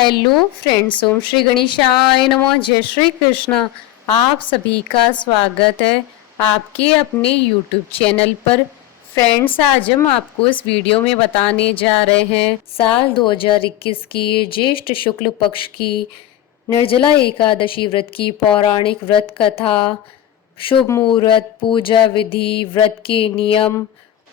Hello friends, ओम श्री गणेशाय नमः। जय श्री कृष्णा। आप सभी का स्वागत है आपके अपने यूट्यूब चैनल पर। फ्रेंड्स, आज हम आपको इस वीडियो में बताने जा रहे हैं साल 2021 की ज्येष्ठ शुक्ल पक्ष की निर्जला एकादशी व्रत की पौराणिक व्रत कथा, शुभ मुहूर्त, पूजा विधि, व्रत के नियम,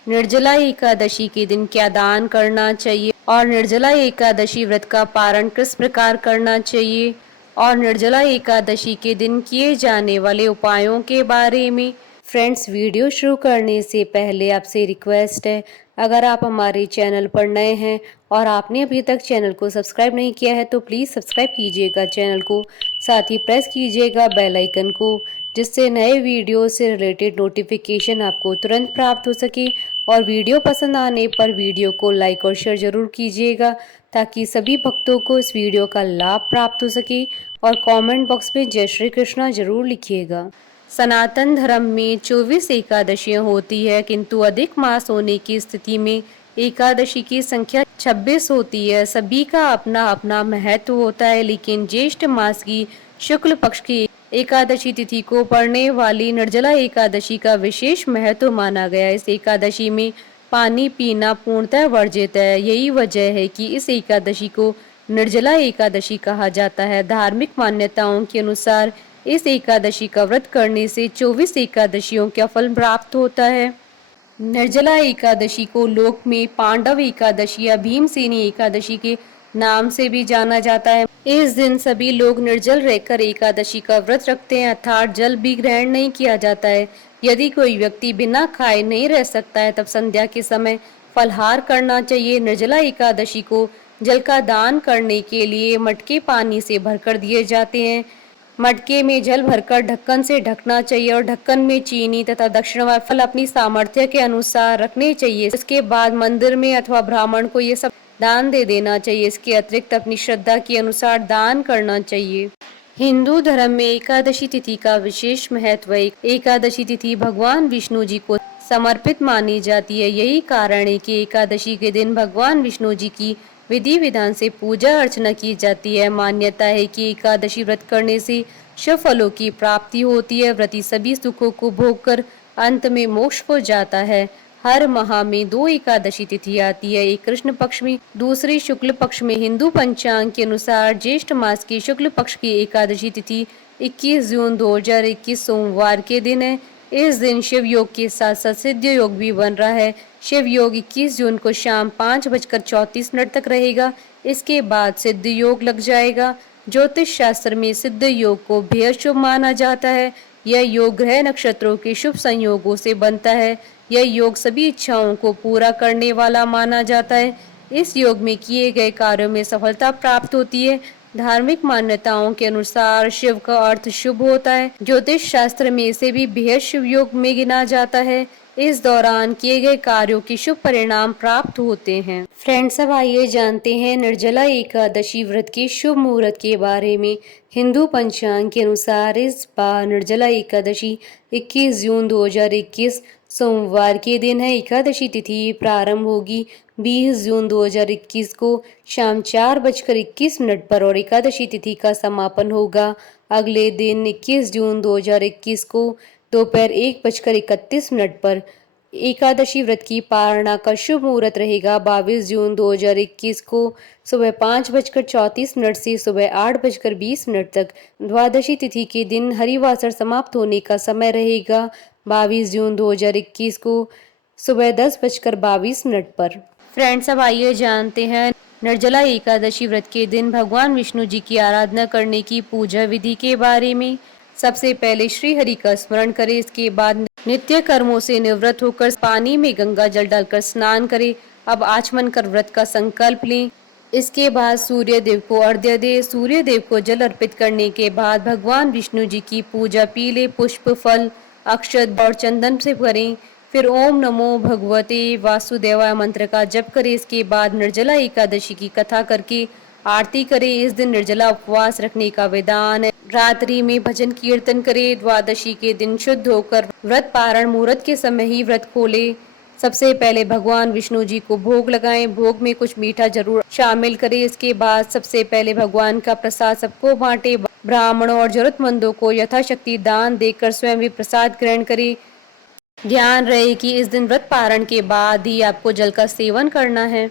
निर्जला एकादशी के दिन क्या दान करना चाहिए और निर्जला एकादशी व्रत का पारण किस प्रकार करना चाहिए और निर्जला एकादशी के दिन किए जाने वाले उपायों के बारे में। फ्रेंड्स, वीडियो शुरू करने से पहले आपसे रिक्वेस्ट है, अगर आप हमारे चैनल पर नए हैं और आपने अभी तक चैनल को सब्सक्राइब नहीं किया है तो प्लीज़ सब्सक्राइब कीजिएगा चैनल को, साथ ही प्रेस कीजिएगा बेल आइकन को, जिससे नए वीडियो से रिलेटेड नोटिफिकेशन आपको तुरंत प्राप्त हो सके। और वीडियो पसंद आने पर वीडियो को लाइक और शेयर जरूर कीजिएगा ताकि सभी भक्तों को इस वीडियो का लाभ प्राप्त हो सके। और कमेंट बॉक्स में जय श्री कृष्णा जरूर लिखिएगा। सनातन धर्म में 24 एकादशियां होती है, किंतु अधिक मास होने की स्थिति में एकादशी की संख्या 26 होती है। सभी का अपना अपना महत्व होता है, लेकिन ज्येष्ठ मास की शुक्ल पक्ष की एकादशी तिथि को पड़ने वाली निर्जला एकादशी का विशेष महत्व माना गया है। इस एकादशी में पानी पीना पूर्णतः वर्जित है। यही वजह है कि इस एकादशी को निर्जला एकादशी कहा जाता है। धार्मिक मान्यताओं के अनुसार इस एकादशी का व्रत करने से 24 एकादशियों का फल प्राप्त होता है। निर्जला एकादशी को लोक में पांडव एकादशी या भीमसेनी एकादशी के नाम से भी जाना जाता है। इस दिन सभी लोग निर्जल रहकर एकादशी का व्रत रखते हैं, अर्थात जल भी ग्रहण नहीं किया जाता है। यदि कोई व्यक्ति बिना खाए नहीं रह सकता है तब संध्या के समय फलहार करना चाहिए। निर्जला एकादशी को जल का दान करने के लिए मटके पानी से भरकर दिए जाते हैं। मटके में जल भरकर ढक्कन से ढकना चाहिए और ढक्कन में चीनी तथा दक्षिण व फल अपनी सामर्थ्य के अनुसार रखने चाहिए। इसके बाद मंदिर में अथवा ब्राह्मण को ये सब दान दे देना चाहिए। इसके अतिरिक्त अपनी श्रद्धा के अनुसार दान करना चाहिए। हिंदू धर्म में एकादशी तिथि का विशेष महत्व है। एकादशी तिथि भगवान विष्णु जी को समर्पित मानी जाती है। यही कारण है कि एकादशी के दिन भगवान विष्णु जी की विधि विधान से पूजा अर्चना की जाती है। मान्यता है कि एकादशी व्रत करने से शुभ फलों की प्राप्ति होती है। व्रती सभी सुखों को भोग कर अंत में मोक्ष को जाता है। हर माह में 2 एकादशी तिथि आती है, एक कृष्ण पक्ष में, दूसरी शुक्ल पक्ष में। हिंदू पंचांग के अनुसार ज्येष्ठ मास की शुक्ल पक्ष की एकादशी तिथि 21 जून 2021 सोमवार के दिन है। इस दिन शिव योग के साथ साथ सिद्ध योग भी बन रहा है। शिव योग 21 जून को शाम 5:34 तक रहेगा। इसके बाद सिद्ध योग लग जाएगा। ज्योतिष शास्त्र में सिद्ध योग को बेहद शुभ माना जाता है। यह योग ग्रह नक्षत्रों के शुभ संयोगों से बनता है। यह योग सभी इच्छाओं को पूरा करने वाला माना जाता है। इस योग में किए गए कार्यों में सफलता प्राप्त होती है। धार्मिक मान्यताओं के अनुसार शिव का अर्थ शुभ होता है। ज्योतिष शास्त्र में इसे भी बेहद शुभ योग में गिना जाता है। इस दौरान किए गए कार्यों के शुभ परिणाम प्राप्त होते हैं। फ्रेंड्स, अब आइए जानते हैं निर्जला एकादशी व्रत के शुभ मुहूर्त के बारे में। हिंदू पंचांग के अनुसार इस बार निर्जला एकादशी 21 जून 2021 सोमवार के दिन है। एकादशी तिथि प्रारंभ होगी 20 जून 2021 को शाम 4:21 पर और एकादशी तिथि का समापन होगा अगले दिन 21 जून 2021 को दोपहर 1:31 पर। एकादशी व्रत की पारणा का शुभ मुहूर्त रहेगा 22 जून 2021 को सुबह 5:34 से सुबह 8:20 तक। द्वादशी तिथि के दिन हरिवासर समाप्त होने का समय रहेगा 22 जून 2021 को सुबह 10:22 पर। फ्रेंड्स, अब आइए जानते हैं निर्जला एकादशी व्रत के दिन भगवान विष्णु जी की आराधना करने की पूजा विधि के बारे में। सबसे पहले श्री हरि का स्मरण करें। इसके बाद नित्य कर्मों से निवृत्त होकर पानी में गंगा जल डालकर स्नान करें। अब आचमन कर व्रत का संकल्प लें। इसके बाद सूर्य देव को अर्घ्य दे। सूर्य देव को जल अर्पित करने के बाद भगवान विष्णु जी की पूजा पीले पुष्प, फल, अक्षत और चंदन से करें। फिर ओम नमो भगवते वासुदेवाय मंत्र का जप करें। इसके बाद निर्जला एकादशी की कथा करके आरती करें। इस दिन निर्जला उपवास रखने का विधान है। रात्रि में भजन कीर्तन करें। द्वादशी के दिन शुद्ध होकर व्रत पारण मुहूर्त के समय ही व्रत खोले। सबसे पहले भगवान विष्णु जी को भोग लगाएं। भोग में कुछ मीठा जरूर शामिल करें। इसके बाद सबसे पहले भगवान का प्रसाद सबको बांटे। ब्राह्मणों और जरूरतमंदों को यथाशक्ति दान देकर स्वयं भी प्रसाद ग्रहण करें। ध्यान रहे कि इस दिन व्रत पारण के बाद ही आपको जल का सेवन करना है।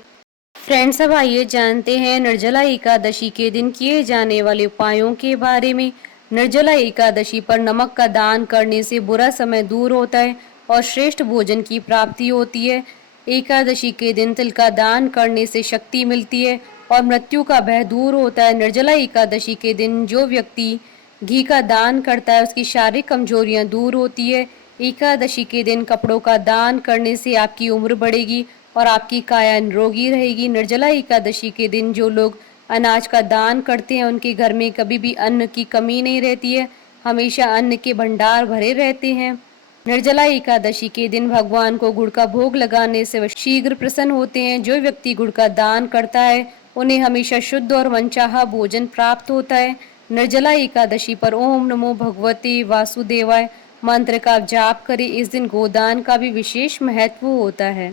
फ्रेंड्स, अब आइए जानते हैं निर्जला एकादशी के दिन किए जाने वाले उपायों के बारे में। निर्जला एकादशी पर नमक का दान करने से बुरा समय दूर होता है और श्रेष्ठ भोजन की प्राप्ति होती है। एकादशी के दिन तिल का दान करने से शक्ति मिलती है और मृत्यु का भय दूर होता है। निर्जला एकादशी के दिन जो व्यक्ति घी का दान करता है उसकी शारीरिक कमजोरियां दूर होती है। एकादशी के दिन कपड़ों का दान करने से आपकी उम्र बढ़ेगी और आपकी काया निरोगी रहेगी। निर्जला एकादशी के दिन जो लोग अनाज का दान करते हैं उनके घर में कभी भी अन्न की कमी नहीं रहती है, हमेशा अन्न के भंडार भरे रहते हैं। निर्जला एकादशी के दिन भगवान को गुड़ का भोग लगाने से वे शीघ्र प्रसन्न होते हैं। जो व्यक्ति गुड़ का दान करता है उन्हें हमेशा शुद्ध और मनचाहा भोजन प्राप्त होता है। निर्जला एकादशी पर ओम नमो भगवते वासुदेवाय मंत्र का जाप करें। इस दिन गोदान का भी विशेष महत्व होता है।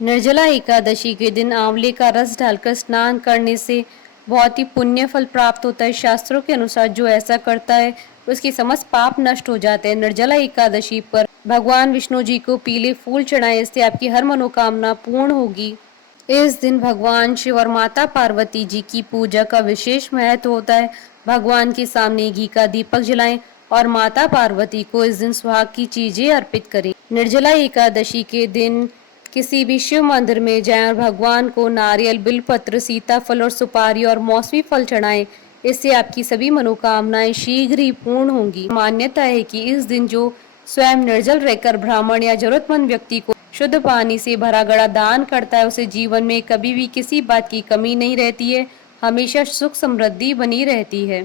निर्जला एकादशी के दिन आंवले का रस डालकर स्नान करने से बहुत ही पुण्य फल प्राप्त होता है। शास्त्रों के अनुसार जो ऐसा करता है उसके समस्त पाप नष्ट हो जाते हैं। निर्जला एकादशी पर भगवान विष्णु जी को पीले फूल चढ़ाएं, इससे आपकी हर मनोकामना पूर्ण होगी। इस दिन भगवान शिव और माता पार्वती जी की पूजा का विशेष महत्व होता है। भगवान के सामने घी का दीपक जलाएं और माता पार्वती को इस दिन सुहाग की चीजें अर्पित करें। निर्जला एकादशी के दिन किसी भी शिव मंदिर में जाएं और भगवान को नारियल, बिलपत्र, सीताफल और सुपारी और मौसमी फल चढ़ाएं। इससे आपकी सभी मनोकामनाएं शीघ्र ही पूर्ण होंगी। मान्यता है कि इस दिन जो स्वयं निर्जल रहकर ब्राह्मण या जरूरतमंद व्यक्ति को शुद्ध पानी से भरा घड़ा दान करता है उसे जीवन में कभी भी किसी बात की कमी नहीं रहती है, हमेशा सुख समृद्धि बनी रहती है।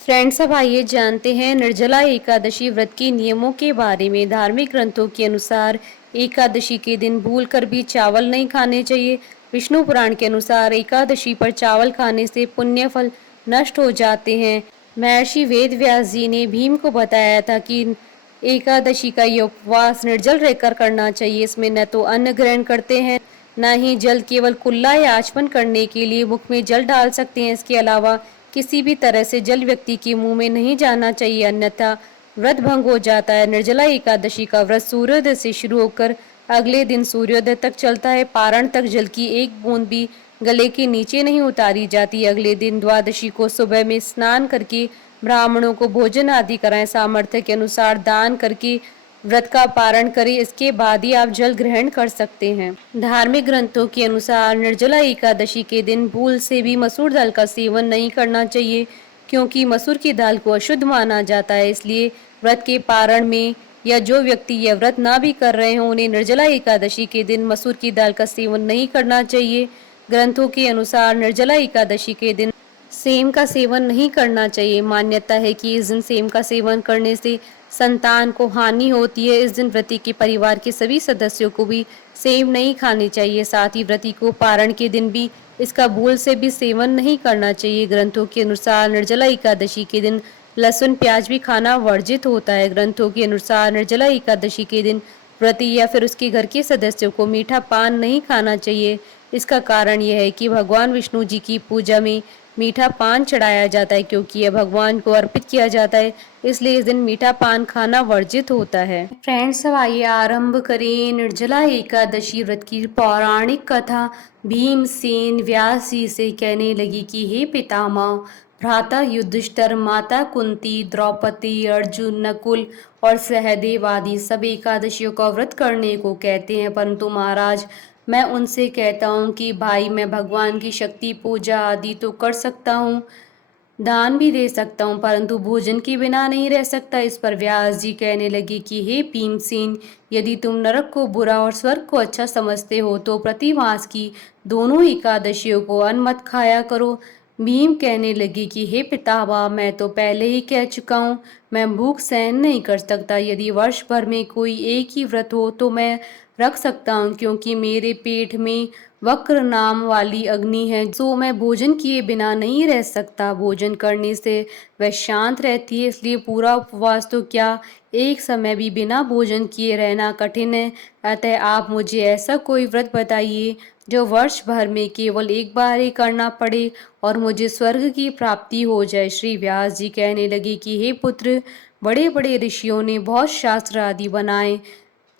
फ्रेंड्स, अब आइए जानते हैं निर्जला एकादशी व्रत के नियमों के बारे में। धार्मिक ग्रंथों के अनुसार एकादशी के दिन भूलकर भी चावल नहीं खाने चाहिए। विष्णु पुराण के अनुसार एकादशी पर चावल खाने से पुण्य फल नष्ट हो जाते हैं। महर्षि वेद व्यास जी ने भीम को बताया था कि एकादशी का ये उपवास निर्जल रहकर करना चाहिए। इसमें न तो अन्न ग्रहण करते हैं न ही जल, केवल कुल्ला या आचमन करने के लिए मुख में जल डाल सकते हैं। इसके अलावा किसी भी तरह से जल व्यक्ति के मुंह में नहीं जाना चाहिए, अन्यथा व्रत भंग हो जाता है। निर्जला एकादशी का व्रत सूर्योदय से शुरू होकर अगले दिन सूर्योदय तक चलता है। पारण तक जल की एक बूंद भी गले के नीचे नहीं उतारी जाती। अगले दिन द्वादशी को सुबह में स्नान करके ब्राह्मणों को भोजन आदि कराएं। सामर्थ्य के अनुसार दान करके व्रत का पारण करें, इसके बाद ही आप जल ग्रहण कर सकते हैं। धार्मिक ग्रंथों के अनुसार निर्जला एकादशी के दिन भूल से भी मसूर दाल का सेवन नहीं करना चाहिए, क्योंकि मसूर की दाल को अशुद्ध माना जाता है। इसलिए व्रत के पारण में या जो व्यक्ति यह व्रत ना भी कर रहे हों उन्हें निर्जला एकादशी के दिन मसूर की दाल का सेवन नहीं करना चाहिए। ग्रंथों के अनुसार निर्जला एकादशी के दिन सेम का सेवन नहीं करना चाहिए। मान्यता है कि इस दिन सेम का सेवन करने से संतान को हानि होती है। इस दिन व्रती के परिवार के सभी सदस्यों को भी सेम नहीं खानी चाहिए। साथ ही व्रती को पारण के दिन भी इसका भूल से भी सेवन नहीं करना चाहिए। ग्रंथों के अनुसार निर्जला एकादशी के दिन लहसुन प्याज भी खाना वर्जित होता है। ग्रंथों के अनुसार निर्जला एकादशी के दिन व्रती या फिर उसके घर के सदस्यों को मीठा पान नहीं खाना चाहिए। इसका कारण यह है कि भगवान विष्णु जी की पूजा में मीठा पान चढ़ाया जाता है, क्योंकि यह भगवान को अर्पित किया जाता है, इसलिए इस दिन मीठा पान खाना वर्जित होता है। फ्रेंड्स, अब आइए आरंभ करें निर्जला एकादशी व्रत की पौराणिक कथा। भीमसेन व्यास जी से कहने लगी कि हे पितामह, भ्राता युधिष्ठिर, माता कुंती, द्रौपदी, अर्जुन, नकुल और सहदेव आदि सब एकादशियों का व्रत करने को कहते हैं, परंतु महाराज मैं उनसे कहता हूँ कि भाई मैं भगवान की शक्ति पूजा आदि तो कर सकता हूँ, दान भी दे सकता हूँ, परंतु भोजन के बिना नहीं रह सकता। इस पर व्यास जी कहने लगे कि हे भीमसेन, यदि तुम नरक को बुरा और स्वर्ग को अच्छा समझते हो तो प्रतिमास की दोनों एकादशियों को अन्न मत खाया करो। भीम कहने लगे कि हे पितामह, मैं तो पहले ही कह चुका हूँ, मैं भूख सहन नहीं कर सकता। यदि वर्ष भर में कोई एक ही व्रत हो तो मैं रख सकता हूँ, क्योंकि मेरे पेट में वक्र नाम वाली अग्नि है, सो मैं भोजन किए बिना नहीं रह सकता। भोजन करने से वह शांत रहती है, इसलिए पूरा उपवास तो क्या, एक समय भी बिना भोजन किए रहना कठिन है। अतः आप मुझे ऐसा कोई व्रत बताइए जो वर्ष भर में केवल एक बार ही करना पड़े और मुझे स्वर्ग की प्राप्ति हो जाए। श्री व्यास जी कहने लगे कि हे पुत्र, बड़े बड़े ऋषियों ने बहुत शास्त्र आदि बनाए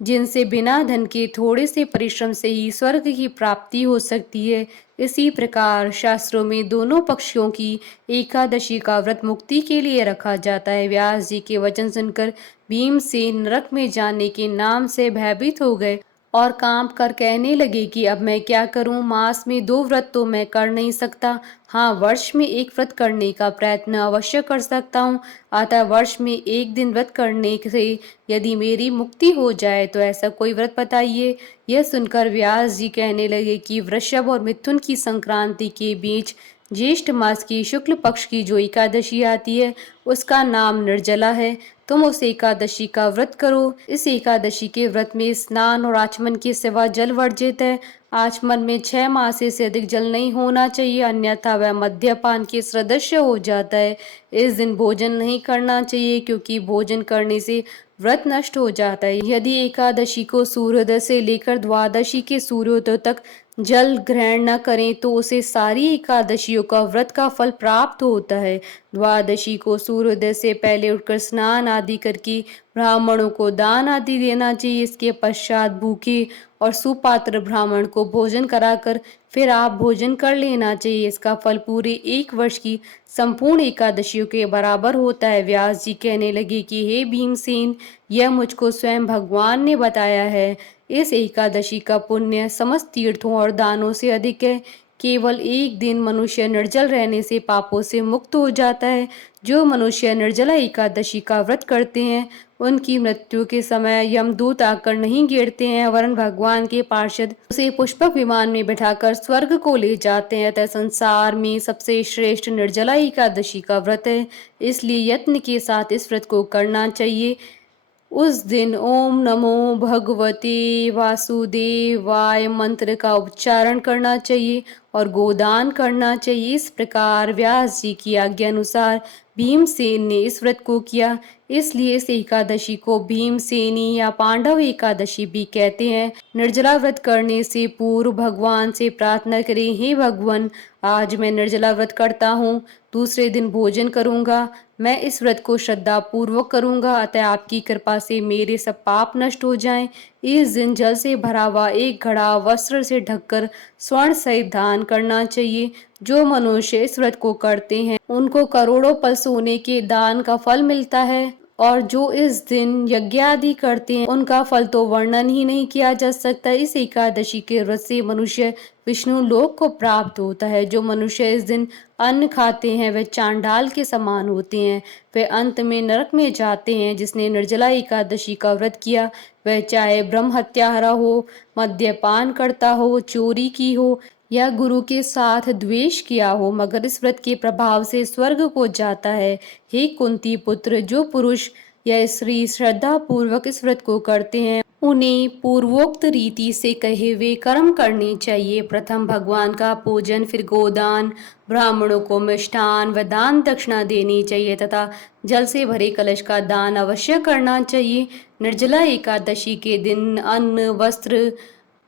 जिनसे बिना धन के थोड़े से परिश्रम से ही स्वर्ग की प्राप्ति हो सकती है। इसी प्रकार शास्त्रों में दोनों पक्षों की एकादशी का व्रत मुक्ति के लिए रखा जाता है। व्यास जी के वचन सुनकर भीमसेन नरक में जाने के नाम से भयभीत हो गए और कांप कर कहने लगे कि अब मैं क्या करूं। मास में 2 व्रत तो मैं कर नहीं सकता, हाँ वर्ष में एक व्रत करने का प्रयत्न अवश्य कर सकता हूँ। अतः वर्ष में एक दिन व्रत करने से यदि मेरी मुक्ति हो जाए तो ऐसा कोई व्रत बताइए। यह सुनकर व्यास जी कहने लगे कि वृषभ और मिथुन की संक्रांति के बीच ज्येष्ठ मास की शुक्ल पक्ष की जो एकादशी आती है उसका नाम निर्जला है। तुम उस एकादशी का व्रत करो। इस एकादशी के व्रत में स्नान और आचमन के सिवा जल वर्जित है। आचमन में 6 मासे से अधिक जल नहीं होना चाहिए, अन्यथा वह मद्यपान के सदृश हो जाता है। इस दिन भोजन नहीं करना चाहिए क्योंकि भोजन करने से व्रत नष्ट हो जाता है। यदि एकादशी को सूर्योदय से लेकर द्वादशी के सूर्योदय तक जल ग्रहण न करें तो उसे सारी एकादशियों का व्रत का फल प्राप्त होता है। द्वादशी को सूर्योदय से पहले उठकर स्नान आदि करके ब्राह्मणों को दान आदि देना चाहिए। इसके पश्चात भूखे और सुपात्र ब्राह्मण को भोजन कराकर फिर आप भोजन कर लेना चाहिए। इसका फल पूरे 1 वर्ष की संपूर्ण एकादशियों के बराबर होता है। व्यास जी कहने लगे कि हे भीमसेन, यह मुझको स्वयं भगवान ने बताया है। इस एकादशी का पुण्य समस्त तीर्थों और दानों से अधिक है। केवल एक दिन मनुष्य निर्जल रहने से पापों से मुक्त हो जाता है। जो मनुष्य निर्जला एकादशी का व्रत करते हैं उनकी मृत्यु के समय यमदूत आकर नहीं घेरते हैं, वरन भगवान के पार्षद उसे पुष्पक विमान में बिठाकर स्वर्ग को ले जाते हैं। अतः संसार में सबसे श्रेष्ठ निर्जला एकादशी का व्रत है, इसलिए यत्न के साथ इस व्रत को करना चाहिए। उस दिन ओम नमो भगवते वासुदेवाय मंत्र का उच्चारण करना चाहिए और गोदान करना चाहिए। इस प्रकार व्यास जी की आज्ञा अनुसार भीमसेन ने इस व्रत को किया, इसलिए इस एकादशी को भीमसेनी या पांडव एकादशी भी कहते हैं। निर्जला व्रत करने से पूर्व भगवान से प्रार्थना करें, हे भगवान, आज मैं निर्जला व्रत करता हूँ, दूसरे दिन भोजन करूंगा। मैं इस व्रत को श्रद्धा पूर्वक करूंगा, अतः आपकी कृपा से मेरे सब पाप नष्ट हो जाएं। इस दिन जल से भरा हुआ एक घड़ा वस्त्र से ढककर स्वर्ण सहित दान करना चाहिए। जो मनुष्य इस व्रत को करते हैं उनको करोड़ों पल सोने के दान का फल मिलता है, और जो इस दिन यज्ञ आदि करते हैं उनका फल तो वर्णन ही नहीं किया जा सकता। इस एकादशी के व्रत से मनुष्य विष्णु लोक को प्राप्त होता है। जो मनुष्य इस दिन अन्न खाते हैं वे चांडाल के समान होते हैं, वे अंत में नरक में जाते हैं। जिसने निर्जला एकादशी का व्रत किया वह चाहे ब्रह्म हत्यारा हो, मद्यपान करता हो, चोरी की हो या गुरु के साथ द्वेष किया हो, मगर इस व्रत के प्रभाव से स्वर्ग को जाता है। हे कुंती पुत्र, जो पुरुष या स्त्री श्रद्धा पूर्वक इस व्रत को करते हैं उन्हें पूर्वोक्त रीति से कहे हुए कर्म करने चाहिए। प्रथम भगवान का पूजन, फिर गोदान, ब्राह्मणों को मिष्ठान व दान दक्षिणा देनी चाहिए तथा जल से भरे कलश का दान अवश्य करना चाहिए। निर्जला एकादशी के दिन अन्न, वस्त्र,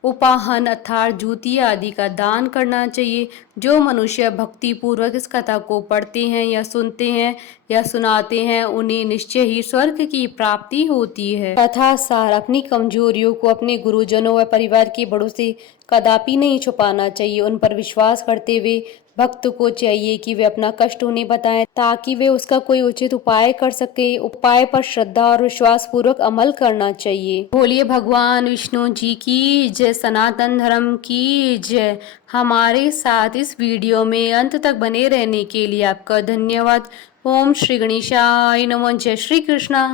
उपाहन अर्थात जूती आदि का दान करना चाहिए। जो मनुष्य भक्ति पूर्वक इस कथा को पढ़ते हैं या सुनते हैं या सुनाते हैं उन्हें निश्चय ही स्वर्ग की प्राप्ति होती है। कथा सार, अपनी कमजोरियों को अपने गुरुजनों व परिवार के बड़ों से कदापि नहीं छुपाना चाहिए। उन पर विश्वास करते हुए भक्त को चाहिए कि वे अपना कष्ट उन्हें बताएं ताकि वे उसका कोई उचित उपाय कर सके। उपाय पर श्रद्धा और विश्वास पूर्वक अमल करना चाहिए। बोलिए भगवान विष्णु जी की जय, सनातन धर्म की जय। हमारे साथ इस वीडियो में अंत तक बने रहने के लिए आपका धन्यवाद। ओम श्री गणेशाय नमः। जय श्री कृष्णा।